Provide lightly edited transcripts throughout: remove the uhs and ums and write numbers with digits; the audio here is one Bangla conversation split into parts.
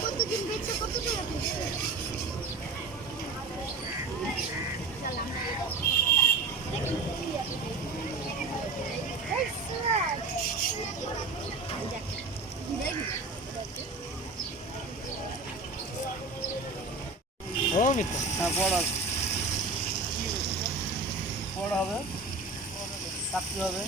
কতদিন বেঁচে কত টাকা পেয়েছে? ও মিত্র হ্যাঁ পড়া হবে চাকরি হবে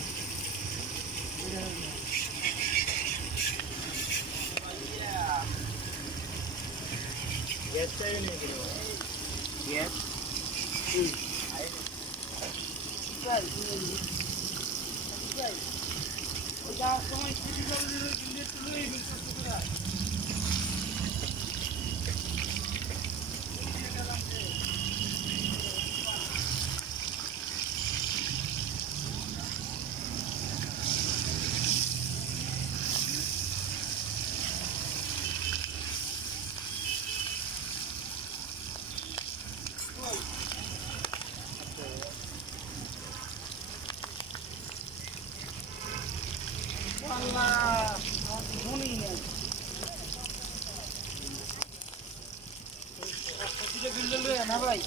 না ভাই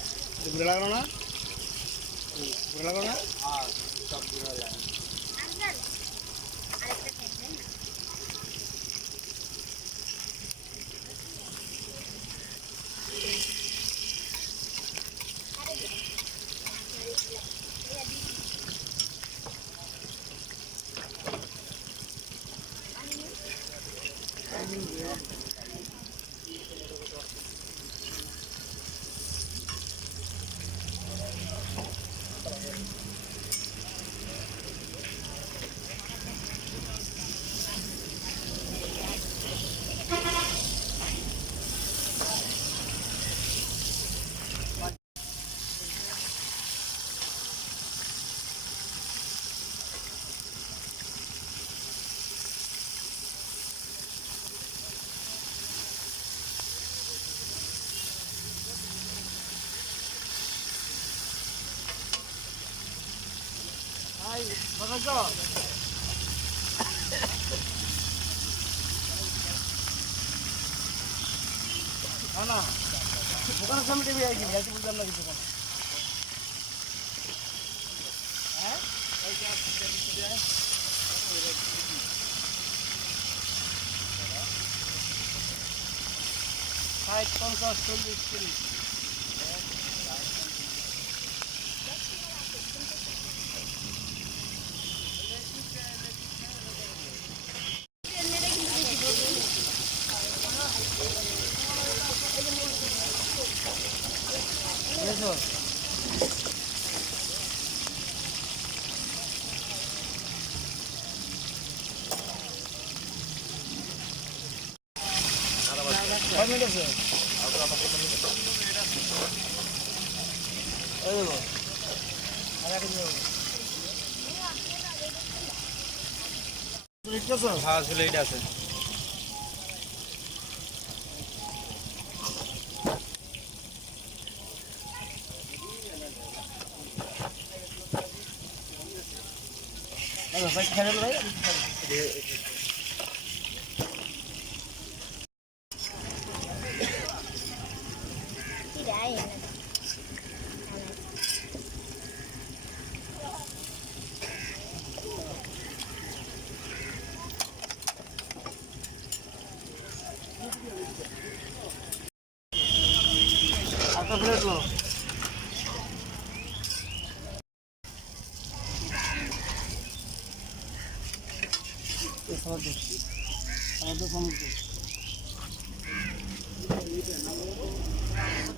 ঘুরে লাগানো না ঘুরে লাগানো না সব ঘুরে লাগানো না দোকানের সামনে টিভি আইছি যাইতে বুঝলাম না কিছু কোনো হ্যাঁ 60, 50, 40, 30 মিনিট আছে হ্যাঁ আসলে এটা আছে ভাই খেলে ভাই একটা প্লেট লো আমাদের